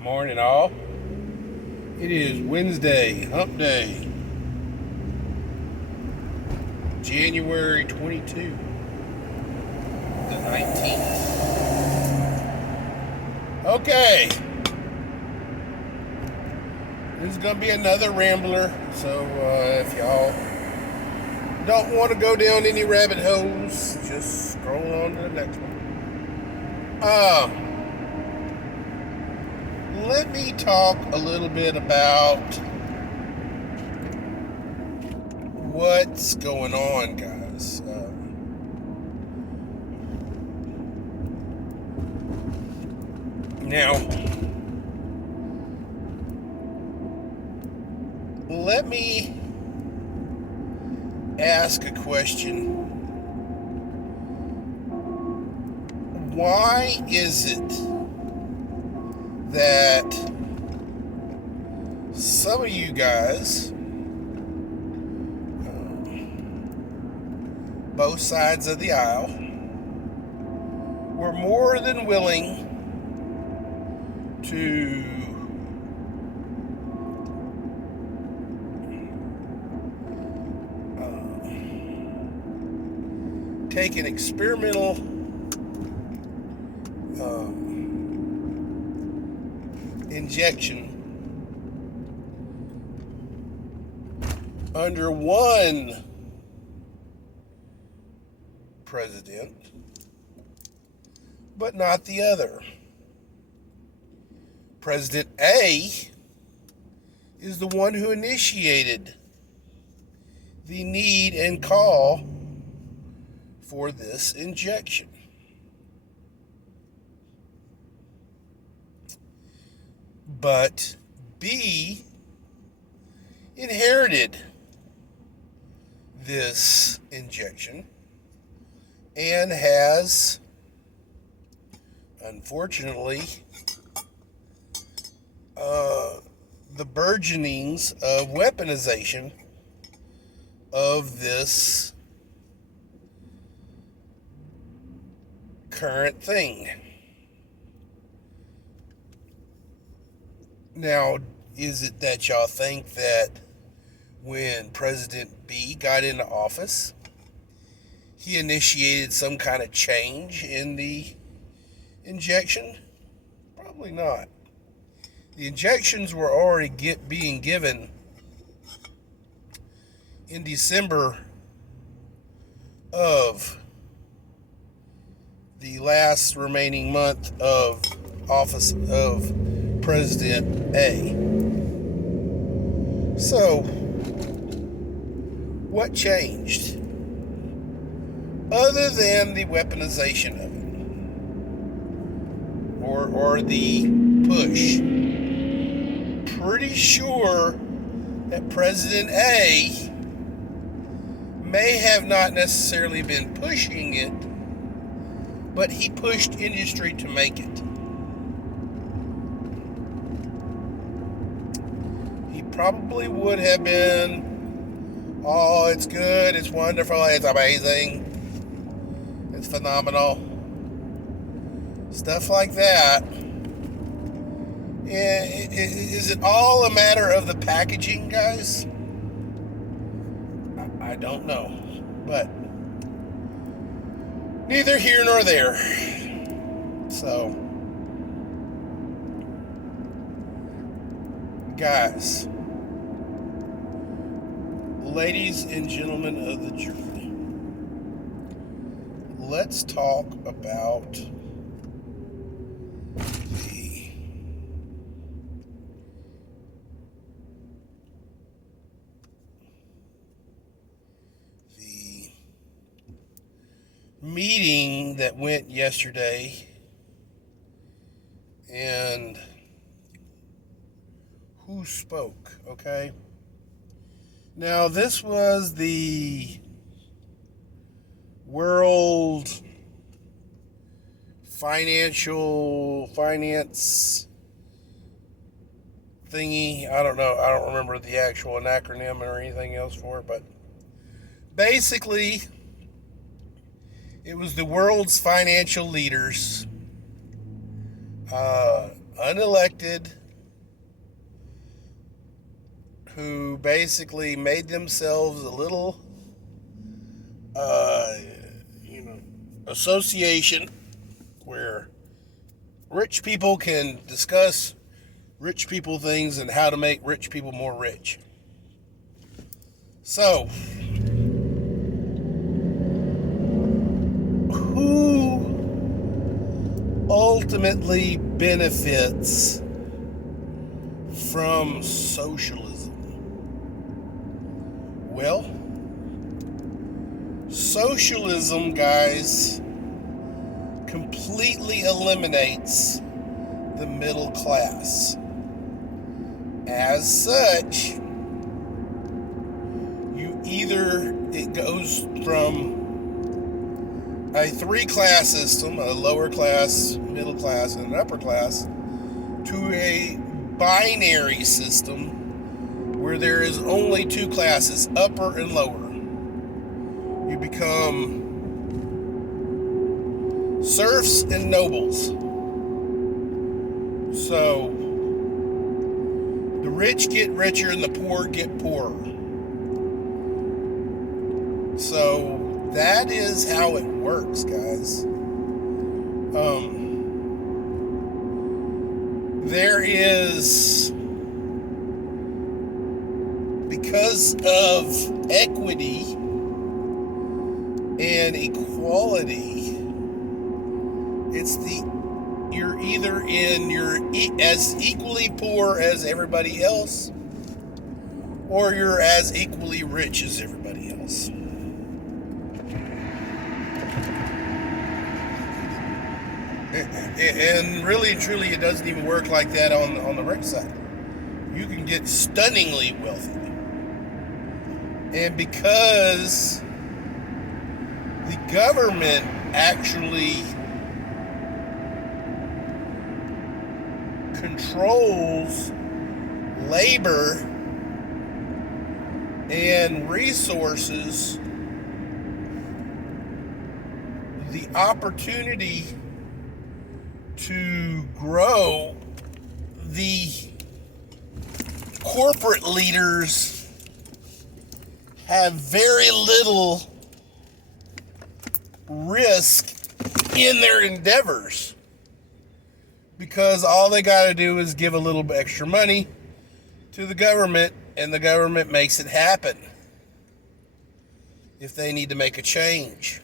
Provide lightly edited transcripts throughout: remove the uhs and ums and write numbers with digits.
Morning, all. It is Wednesday, hump day, January 22, the 19th. Okay. This is going to be another rambler, so if y'all don't want to go down any rabbit holes, just scroll on to the next one. Let me talk a little bit about what's going on, guys. Now, let me ask a question. Why is it that some of you guys, both sides of the aisle, were more than willing to take an experimental injection under one president, but not the other. President A is the one who initiated the need and call for this injection. But B inherited this injection and has, unfortunately, the burgeonings of weaponization of this current thing. Now, is it that y'all think that when President B got into office, he initiated some kind of change in the injection? Probably not. The injections were already being given in December of the last remaining month of office of President A. So, what changed? Other than the weaponization of it, or the push. Pretty sure that President A may have not necessarily been pushing it, but he pushed industry to make it. He probably would have been, oh, it's good, it's wonderful, it's amazing, it's phenomenal, stuff like that. Is it all a matter of the packaging, guys? I don't know, but neither here nor there. So, guys, ladies and gentlemen of the jury, let's talk about the meeting that went yesterday and who spoke, okay? Now, this was the World Finance thingy. I don't know. I don't remember the actual acronym or anything else for it, but basically, it was the world's financial leaders unelected, who basically made themselves a little, uh, association where rich people can discuss rich people things and how to make rich people more rich. So, who ultimately benefits from socialism? Well, socialism, guys, completely eliminates the middle class. As such, it goes from a three-class system, a lower class, middle class, and an upper class, to a binary system where there is only two classes, upper and lower. You become serfs and nobles. So, the rich get richer and the poor get poorer. So, that is how it works, guys. There is, because of equity and equality, you're as equally poor as everybody else, or you're as equally rich as everybody else. And really and truly, it doesn't even work like that on the rich side. You can get stunningly wealthy. And because the government actually controls labor and resources, the opportunity to grow, the corporate leaders have very little risk in their endeavors, because all they got to do is give a little bit extra money to the government, and the government makes it happen if they need to make a change.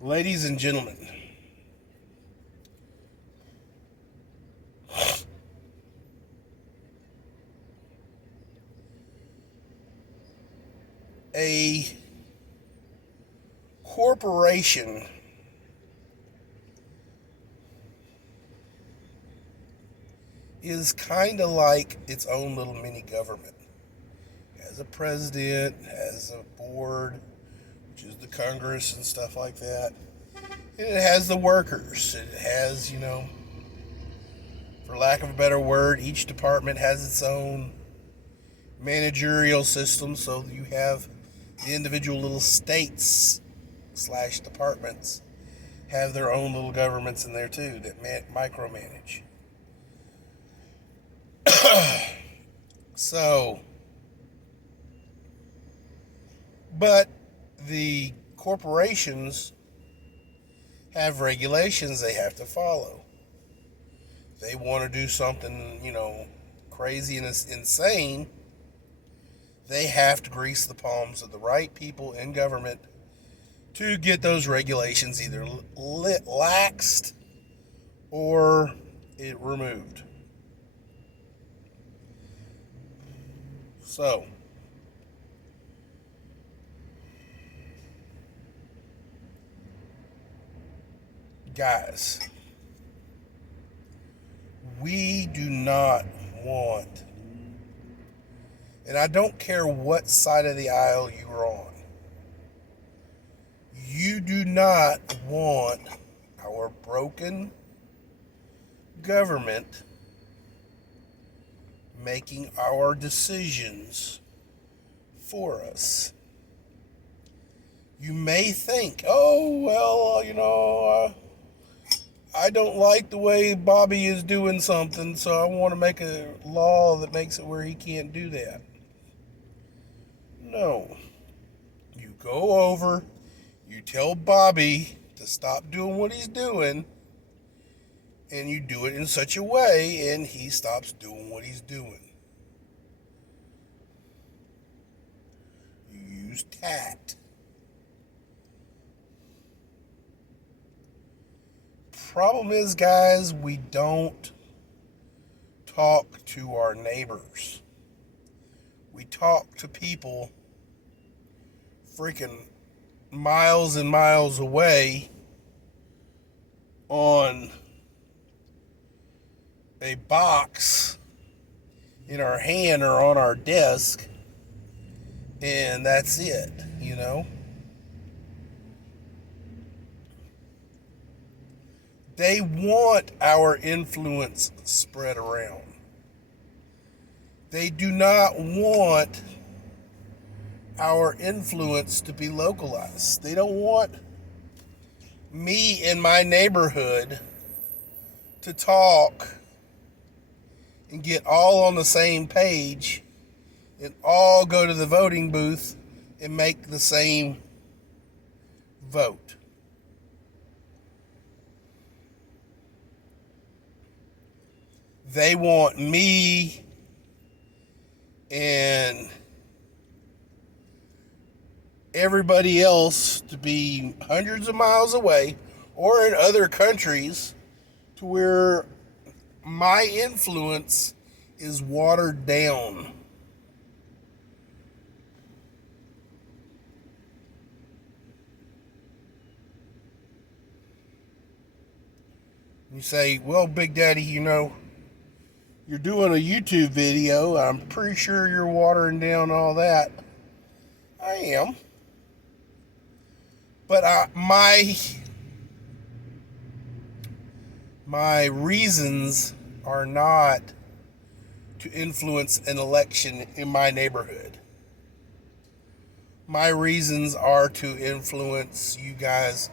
Ladies and gentlemen, a corporation is kind of like its own little mini government. It has a president, has a board, which is the Congress and stuff like that. And it has the workers. It has, for lack of a better word, each department has its own managerial system. So you have the individual little states / departments have their own little governments in there too that micromanage. So, but the corporations have regulations they have to follow. They want to do something, crazy and insane. They have to grease the palms of the right people in government to get those regulations either laxed or removed. So, guys, we do not want, and I don't care what side of the aisle you are on, you do not want our broken government making our decisions for us. You may think, oh, well, I don't like the way Bobby is doing something, so I want to make a law that makes it where he can't do that. No. You go over, you tell Bobby to stop doing what he's doing, and you do it in such a way, and he stops doing what he's doing. You use tact. Problem is, guys, we don't talk to our neighbors. We talk to people freaking miles and miles away on a box in our hand or on our desk, and that's it, They want our influence spread around. They do not want our influence to be localized. They don't want me in my neighborhood to talk and get all on the same page and all go to the voting booth and make the same vote. They want me and everybody else to be hundreds of miles away or in other countries to where my influence is watered down. You say, well, Big Daddy, you're doing a YouTube video. I'm pretty sure you're watering down all that. I am. But my reasons are not to influence an election in my neighborhood. My reasons are to influence you guys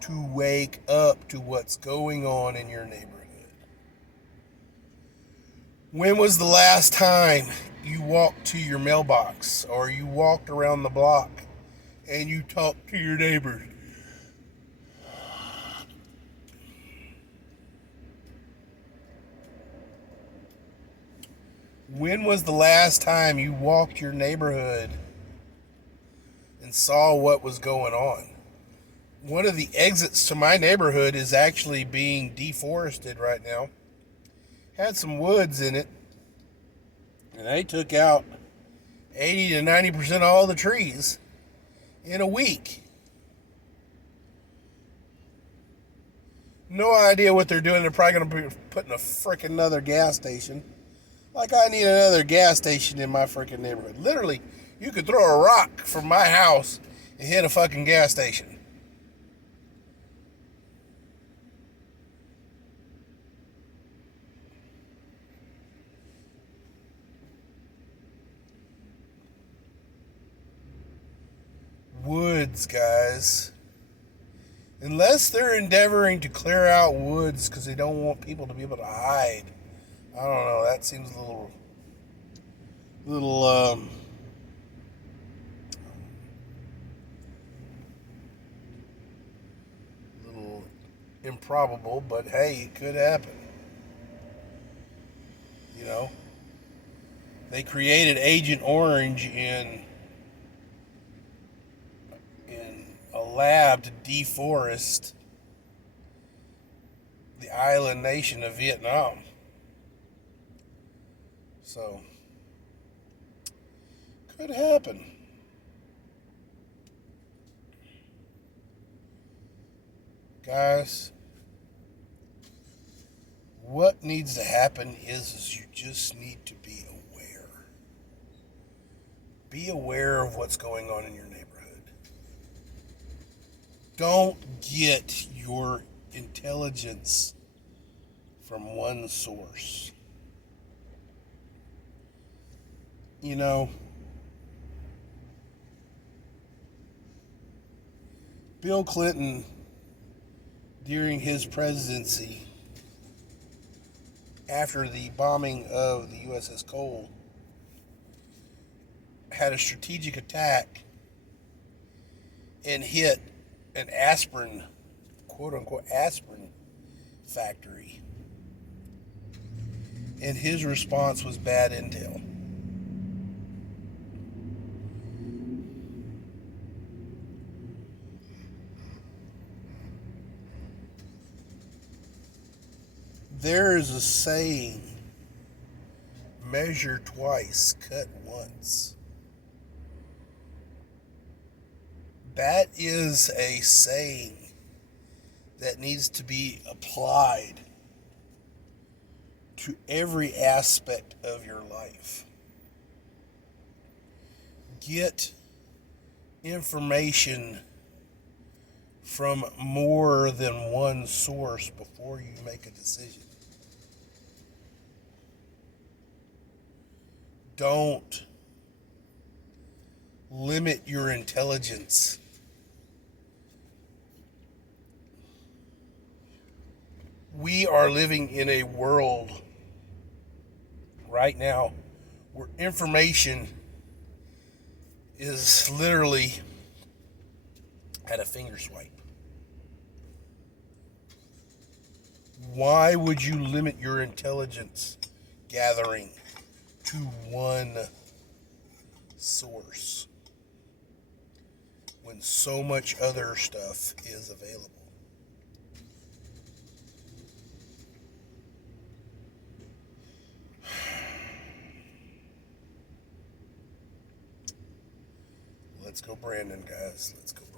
to wake up to what's going on in your neighborhood. When was the last time you walked to your mailbox or you walked around the block and you talked to your neighbors? When was the last time you walked your neighborhood and saw what was going on? One of the exits to my neighborhood is actually being deforested right now. Had some woods in it, and they took out 80 to 90% of all the trees in a week. No idea what they're doing. They're probably going to be putting a freaking another gas station. Like I need another gas station in my freaking neighborhood. Literally, you could throw a rock from my house and hit a fucking gas station. Woods, guys. Unless they're endeavoring to clear out woods because they don't want people to be able to hide. I don't know. That seems a little improbable, but hey, it could happen. They created Agent Orange in a lab to deforest the island nation of Vietnam. So, could happen. Guys, what needs to happen is you just need to be aware. Be aware of what's going on in your neighborhood. Don't get your intelligence from one source. Bill Clinton, during his presidency, after the bombing of the USS Cole, had a strategic attack and hit an aspirin, quote unquote, aspirin factory. And his response was bad intel. There is a saying, measure twice, cut once. That is a saying that needs to be applied to every aspect of your life. Get information from more than one source before you make a decision. Don't limit your intelligence. We are living in a world right now where information is literally at a finger swipe. Why would you limit your intelligence gathering to one source when so much other stuff is available? Let's go, Brandon, guys. Let's go, Brandon.